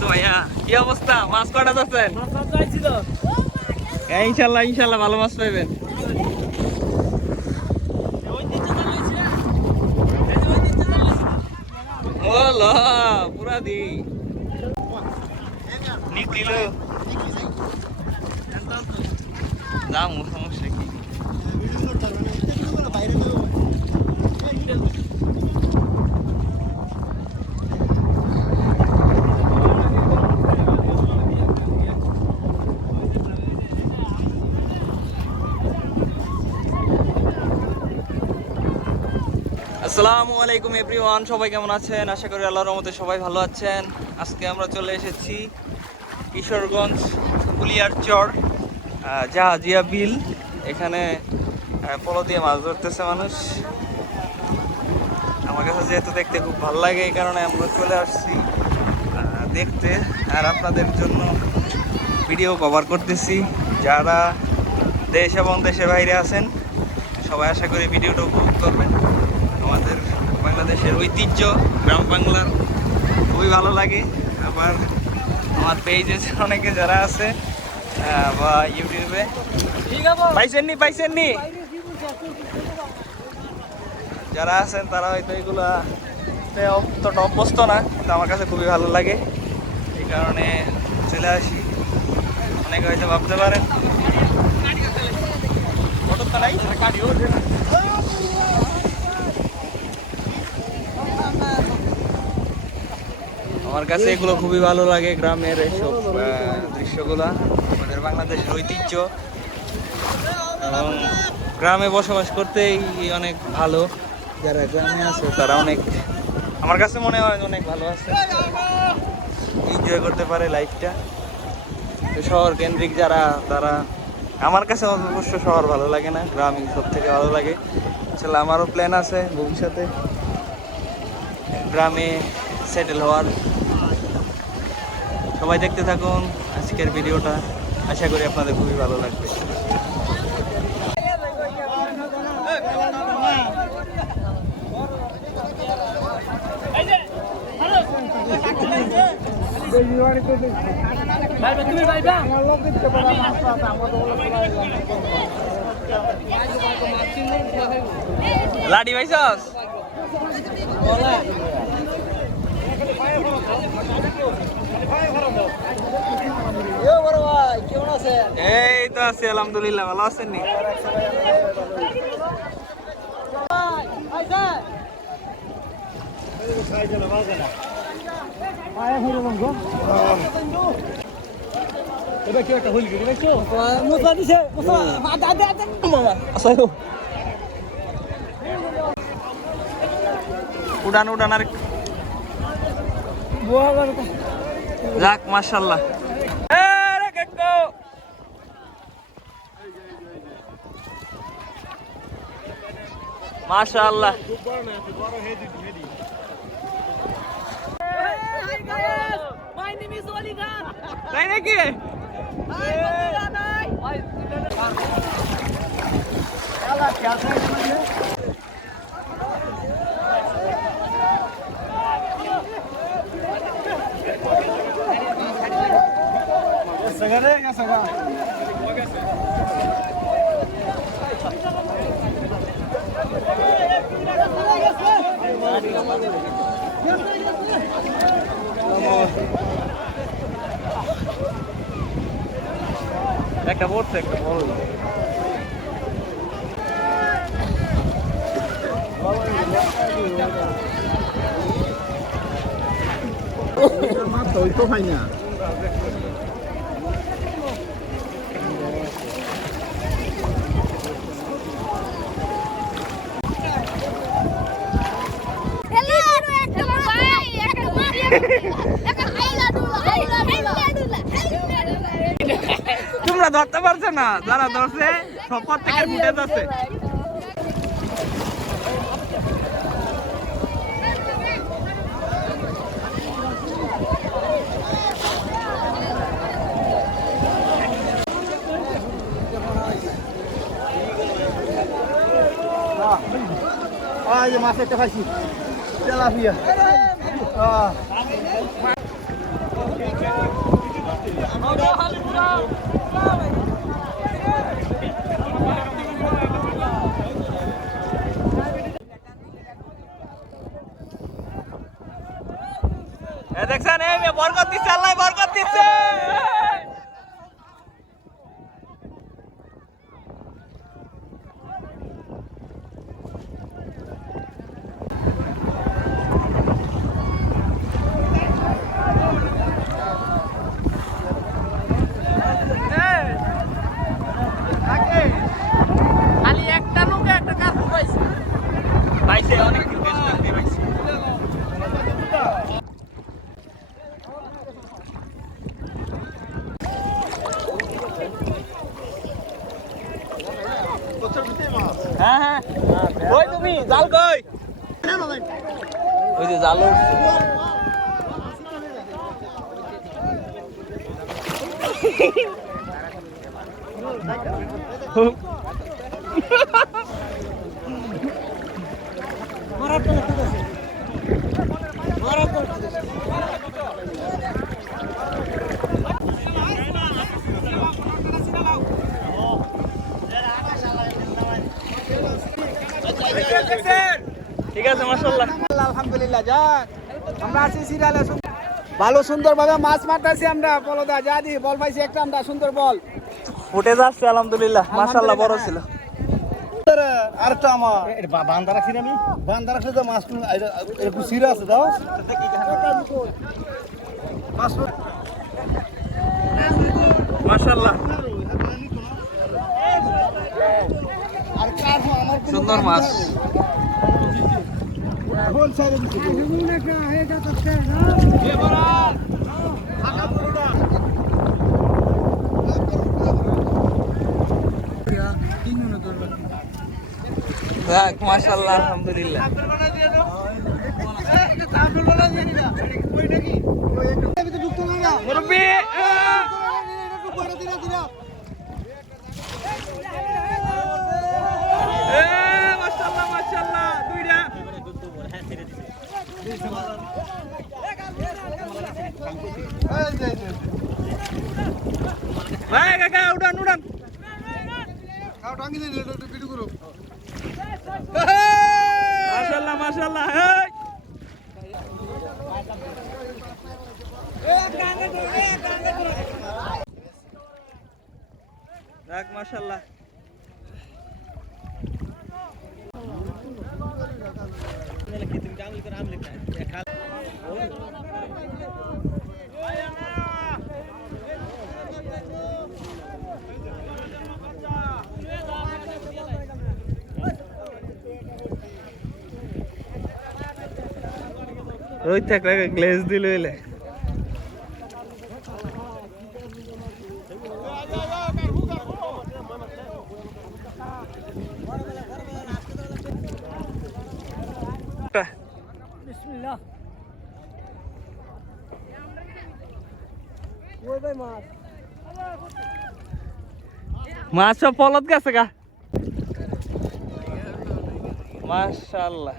তো ভাইয়া, কি অবস্থা? মাছ কটা যাচ্ছেন? ইনশাল্লাহ ইনশাল্লাহ ভালো মাছ পাইবেন। পুরা দি নিকলিল দাম সমস্যা কি? আসসালামু আলাইকুম এভরিওয়ান, সবাই কেমন আছেন? আশা করি আল্লাহর রহমতে সবাই ভালো আছেন। আজকে আমরা চলে এসেছি কিশোরগঞ্জ কুলিয়ারচর জাহাজিয়া বিল। এখানে পলো দিয়ে মাছ ধরতেছে মানুষ। আমার কাছে যেহেতু দেখতে খুব ভালো লাগে, এই কারণে আমরা চলে আসছি দেখতে আর আপনাদের জন্য ভিডিও কভার করতেছি। যারা দেশ এবং দেশের বাইরে আছেন সবাই আশা করি ভিডিওটা উপভোগ করবেন। আমাদের বাংলাদেশের ঐতিহ্য গ্রাম বাংলার খুবই ভালো লাগে। আবার আমার পেজে অনেকে যারা আছে বা ইউটিউবে পাইছেননি যারা আছেন তারা হয়তো এগুলা অতটা অভ্যস্ত না, তো আমার কাছে খুবই ভালো লাগে, এই কারণে চলে আসি। অনেকে হয়তো ভাবতে পারেন আমার কাছে এগুলো খুবই ভালো লাগে। গ্রামের এইসব দৃশ্যগুলা আমাদের বাংলাদেশের ঐতিহ্য এবং গ্রামে বসবাস করতেই অনেক ভালো। যারা গ্রামে আছে তারা অনেক, আমার কাছে মনে হয় অনেক ভালো আছে, এনজয় করতে পারে লাইফটা। তো শহর কেন্দ্রিক যারা, তারা, আমার কাছে অবশ্য শহর ভালো লাগে না, গ্রামই সব থেকে ভালো লাগে। আসলে আমারও প্ল্যান আছে ভবিষ্যতে গ্রামে সেটেল হওয়ার। সবাই দেখতে থাকুন আজকের ভিডিওটা, আশা করি আপনাদের খুবই ভালো লাগবে। লাডি ভাইসাস এই তো আছি আলহামদুলিল্লাহ, ভালো আছেন নি? উড়ান উড়ান আর যাক, মাশাআল্লাহ। মাশাআল্লাহ, তাই নাকি? একটা পড়ছে, একটা বড় তো হয় না। তোমরা ধরতে পারছো না, যারা ধরছে সবার থেকে ফুটে যাচ্ছে। মাছ একটা খাইছি তেলাপিয়া। দেখছেন এই বরকত দিচ্ছে, আল্লাহ বরকত দিচ্ছে। খালি একটা লোকে একটা কাজ পাইছে, পাইছে অনেক পাইছে। হ্যাঁ হ্যাঁ, কই তুমি জাল কই? ওই যে জাল ঠিক আছে, মাশাআল্লাহ আলহামদুলিল্লাহ। যাক আমরা আছি সিরিয়ালে ভালো সুন্দরভাবে মাছ মারতেছি আমরা। বলদা যা দি বল পাইছি একটা, আমরা সুন্দর বল ফুটে যাচ্ছে আলহামদুলিল্লাহ, মাশাআল্লাহ বড় ছিল। আরেকটা আমার বান্দা রাখছি আমি, বান্দা রাখলে তো মাছ একটু সিরা আছে দাও মাশাআল্লাহ আর কার আমার সুন্দর মাছ। বল সাইরে দিছি যাক মাশাআল্লাহ আলহামদুলিল্লাহ। মুরব্বি মাশাআল্লাহ মাশাআল্লাহ দুইটা ভাই কাকা উড়ান উড়ান মাশাআল্লাহ মাশাআল্লাহ। যাক মাশাআল্লাহ। রোহিত একটা গ্লেজ দিল এলে বিসমিল্লাহ। ওই ভাই মাছ মাছ সব পলত গেছে গা মাশাআল্লাহ।